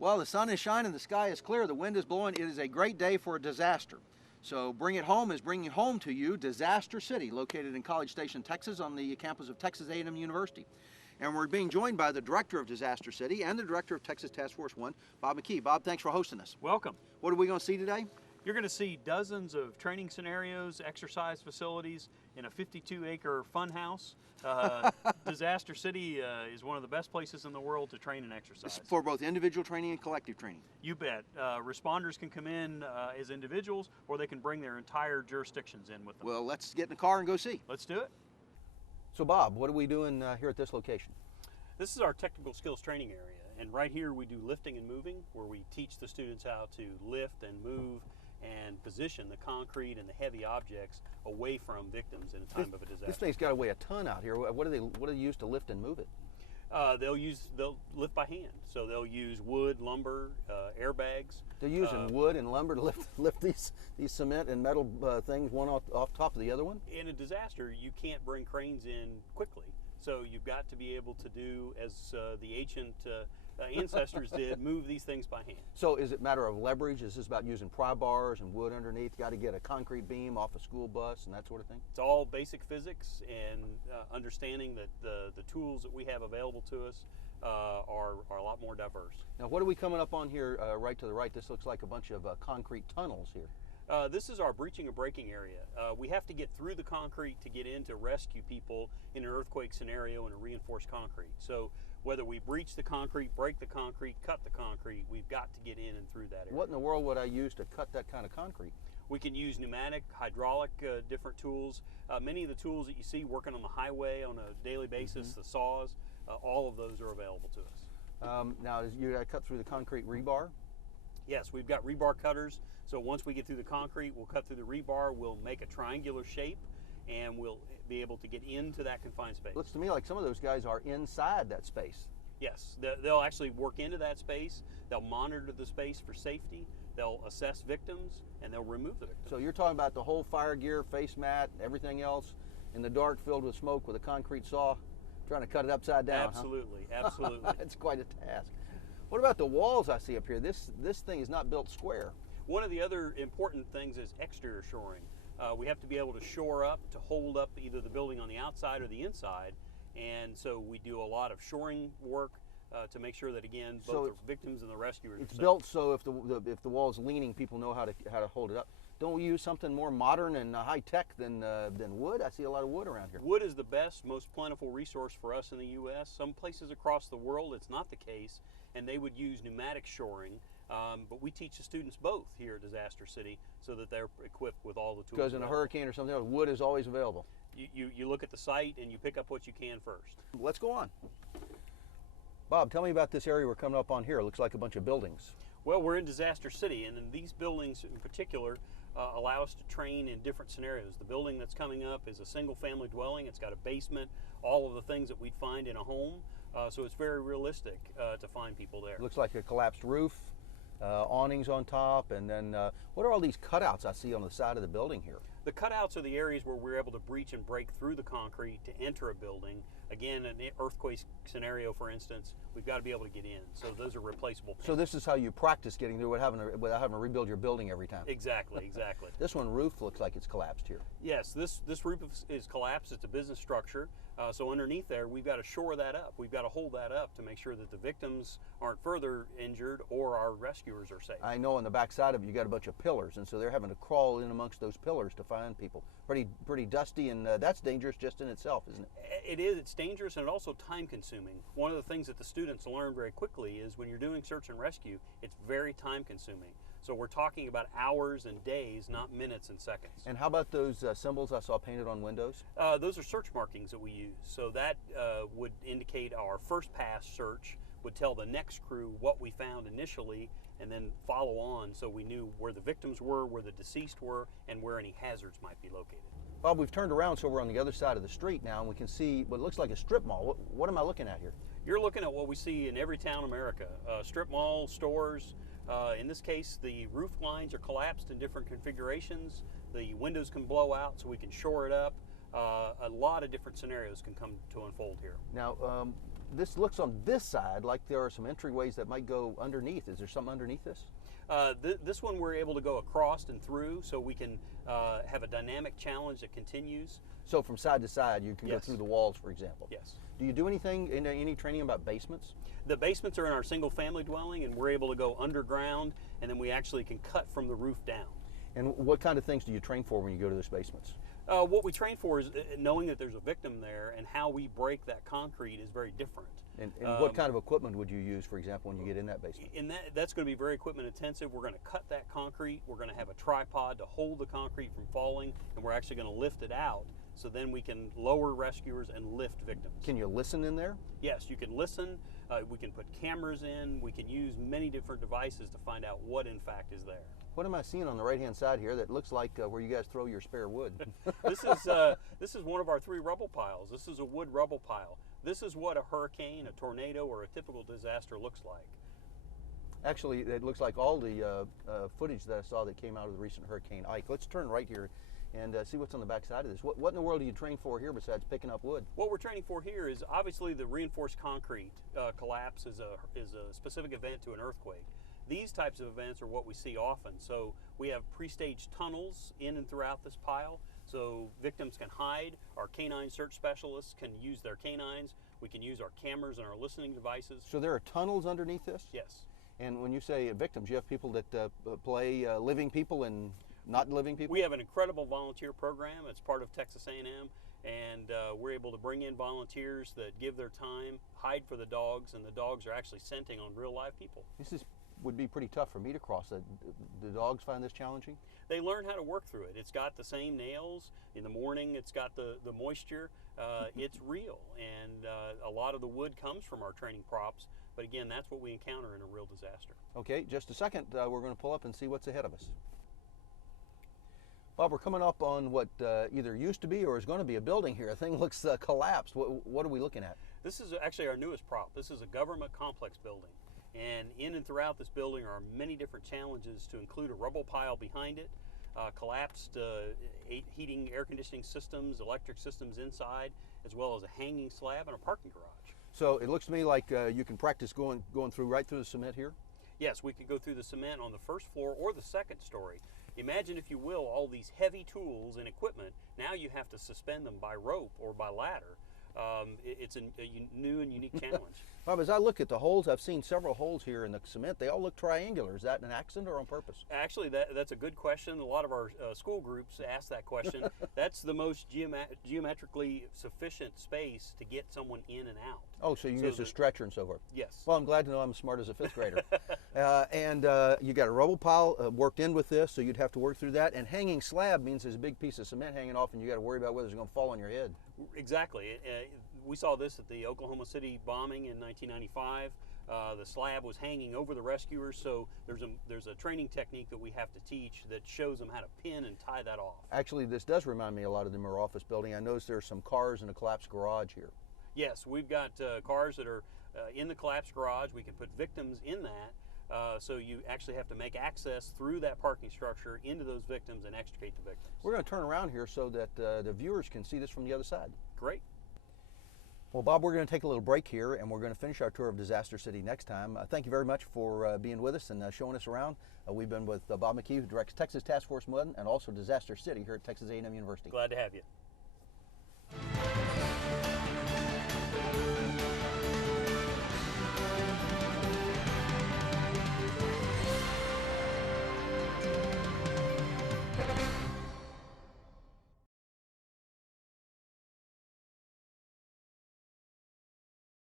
Well, the sun is shining, the sky is clear, the wind is blowing. It is a great day for a disaster. So Bring It Home is bringing home to you Disaster City, located in College Station, Texas, on the campus of Texas A&M University. And we're being joined by the director of Disaster City and the director of Texas Task Force 1, Bob McKee. Bob, thanks for hosting us. Welcome. What are we going to see today? You're going to see dozens of training scenarios, exercise facilities in a 52-acre fun house. Disaster City is one of the best places in the world to train and exercise. For both individual training and collective training. You bet. Responders can come in as individuals, or they can bring their entire jurisdictions in with them. Well, let's get in the car and go see. Let's do it. So Bob, what are we doing here at this location? This is our technical skills training area, and right here we do lifting and moving, where we teach the students how to lift and move and position the concrete and the heavy objects away from victims in a time of a disaster. This thing's got to weigh a ton out here. What do they use to lift and move it? They'll lift by hand. So they'll use wood, lumber, airbags. They're using wood and lumber to lift these cement and metal things one off top of the other one? In a disaster, you can't bring cranes in quickly. So you've got to be able to do, as the ancient ancestors did, move these things by hand. So is it a matter of leverage? Is this about using pry bars and wood underneath? Got to get a concrete beam off a school bus and that sort of thing? It's all basic physics and understanding that the tools that we have available to us are a lot more diverse. Now what are we coming up on here right to the right? This looks like a bunch of concrete tunnels here. This is our breaching and breaking area. We have to get through the concrete to get in to rescue people in an earthquake scenario in a reinforced concrete. So whether we breach the concrete, break the concrete, cut the concrete, we've got to get in and through that area. What in the world would I use to cut that kind of concrete? We can use pneumatic, hydraulic, different tools. Many of the tools that you see working on the highway on a daily basis, the saws, all of those are available to us. Now, you got to cut through the concrete rebar? Yes, we've got rebar cutters. So once we get through the concrete, we'll cut through the rebar, we'll make a triangular shape, and we'll be able to get into that confined space. Looks to me like some of those guys are inside that space. Yes, they'll actually work into that space, they'll monitor the space for safety, they'll assess victims, and they'll remove the victims. So you're talking about the whole fire gear, face mat, everything else in the dark filled with smoke with a concrete saw, trying to cut it upside down, Absolutely, huh? absolutely. It's quite a task. What about the walls I see up here? This thing is not built square. One of the other important things is exterior shoring. We have to be able to shore up to hold up either the building on the outside or the inside, and so we do a lot of shoring work to make sure that, again, both the victims and the rescuers it's are safe. built so if the wall is leaning, people know how to hold it up. Don't we use something more modern and high tech than wood? I see a lot of wood around here. Wood is the best, most plentiful resource for us in the U.S. Some places across the world it's not the case, and they would use pneumatic shoring. But we teach the students both here at Disaster City so that they're equipped with all the tools. Because in a hurricane or something else, wood is always available. You look at the site and you pick up what you can first. Let's go on. Bob, tell me about this area we're coming up on here. It looks like a bunch of buildings. Well, we're in Disaster City, and then these buildings in particular allow us to train in different scenarios. The building that's coming up is a single-family dwelling. It's got a basement, all of the things that we'd find in a home. So it's very realistic to find people there. Looks like a collapsed roof. Awnings on top, and then what are all these cutouts I see on the side of the building here? The cutouts are the areas where we're able to breach and break through the concrete to enter a building. Again, an earthquake scenario, for instance, we've got to be able to get in. So those are replaceable panels. So this is how you practice getting through without having to rebuild your building every time. Exactly, exactly. This roof looks like it's collapsed here. Yes, this roof is collapsed. It's a business structure. So underneath there, we've got to shore that up. We've got to hold that up to make sure that the victims aren't further injured or our rescuers are safe. I know on the back side of it, you got a bunch of pillars, and so they're having to crawl in amongst those pillars to find people. Pretty dusty, and that's dangerous just in itself, isn't it? It is. It's dangerous and also time consuming. One of the things that the students learn very quickly is when you're doing search and rescue, it's very time consuming. So we're talking about hours and days, not minutes and seconds. And how about those symbols I saw painted on windows? Those are search markings that we use. So that would indicate our first pass search would tell the next crew what we found initially and then follow on so we knew where the victims were, where the deceased were, and where any hazards might be located. Bob, we've turned around so we're on the other side of the street now, and we can see what looks like a strip mall. What am I looking at here? You're looking at what we see in every town in America. Strip mall, stores. In this case, the roof lines are collapsed in different configurations. The windows can blow out so we can shore it up. A lot of different scenarios can come to unfold here. Now, this looks on this side like there are some entryways that might go underneath. Is there something underneath this? This one we're able to go across and through, so we can have a dynamic challenge that continues. So from side to side, you can go Yes. through the walls, for example. Yes. Do you do anything in any training about basements? The basements are in our single family dwelling, and we're able to go underground, and then we actually can cut from the roof down. And what kind of things do you train for when you go to those basements? What we train for is knowing that there's a victim there, and how we break that concrete is very different. And what kind of equipment would you use, for example, when you get in that basement? And that's going to be very equipment intensive. We're going to cut that concrete. We're going to have a tripod to hold the concrete from falling, and we're actually going to lift it out. So then we can lower rescuers and lift victims. Can you listen in there? Yes, you can listen. We can put cameras in. We can use many different devices to find out what in fact is there. What am I seeing on the right-hand side here that looks like where you guys throw your spare wood? This is one of our 3 rubble piles. This is a wood rubble pile. This is what a hurricane, a tornado, or a typical disaster looks like. Actually, it looks like all the footage that I saw that came out of the recent Hurricane Ike. Let's turn right here and see what's on the back side of this. What in the world do you train for here besides picking up wood? What we're training for here is obviously the reinforced concrete collapse is a specific event to an earthquake. These types of events are what we see often. So we have pre-staged tunnels in and throughout this pile, so victims can hide. Our canine search specialists can use their canines. We can use our cameras and our listening devices. So there are tunnels underneath this? Yes. And when you say victims, you have people that play living people and not living people? We have an incredible volunteer program. It's part of Texas A&M, and we're able to bring in volunteers that give their time, hide for the dogs, and the dogs are actually scenting on real live people. This would be pretty tough for me to cross. The dogs find this challenging? They learn how to work through it. It's got the same nails. In the morning, it's got the moisture. It's real, and a lot of the wood comes from our training props, but again, that's what we encounter in a real disaster. Okay, just a second. We're going to pull up and see what's ahead of us. Bob, we're coming up on what either used to be or is going to be a building here. The thing looks collapsed. What are we looking at? This is actually our newest prop. This is a government complex building. And in and throughout this building are many different challenges, to include a rubble pile behind it, collapsed heating, air conditioning systems, electric systems inside, as well as a hanging slab and a parking garage. So it looks to me like you can practice going right through the cement here? Yes, we could go through the cement on the first floor or the second story. Imagine, if you will, all these heavy tools and equipment. Now you have to suspend them by rope or by ladder. It's a new and unique challenge. Bob, as I look at the holes, I've seen several holes here in the cement. They all look triangular. Is that an accident or on purpose? Actually, that's a good question. A lot of our school groups ask that question. That's the most geometrically sufficient space to get someone in and out. Oh, so you use a stretcher and so forth? Yes. Well, I'm glad to know I'm as smart as a 5th grader. And you got a rubble pile worked in with this, so you'd have to work through that. And hanging slab means there's a big piece of cement hanging off, and you got to worry about whether it's going to fall on your head. Exactly. We saw this at the Oklahoma City bombing in 1995. The slab was hanging over the rescuers, so there's a training technique that we have to teach that shows them how to pin and tie that off. Actually, this does remind me a lot of the Mirror office building. I noticed there's some cars in a collapsed garage here. Yes, we've got cars that are in the collapsed garage. We can put victims in that. So you actually have to make access through that parking structure into those victims and extricate the victims. We're going to turn around here so that the viewers can see this from the other side. Great. Well, Bob, we're going to take a little break here, and we're going to finish our tour of Disaster City next time. Thank you very much for being with us and showing us around. We've been with Bob McKee, who directs Texas Task Force 1 and also Disaster City here at Texas A&M University. Glad to have you.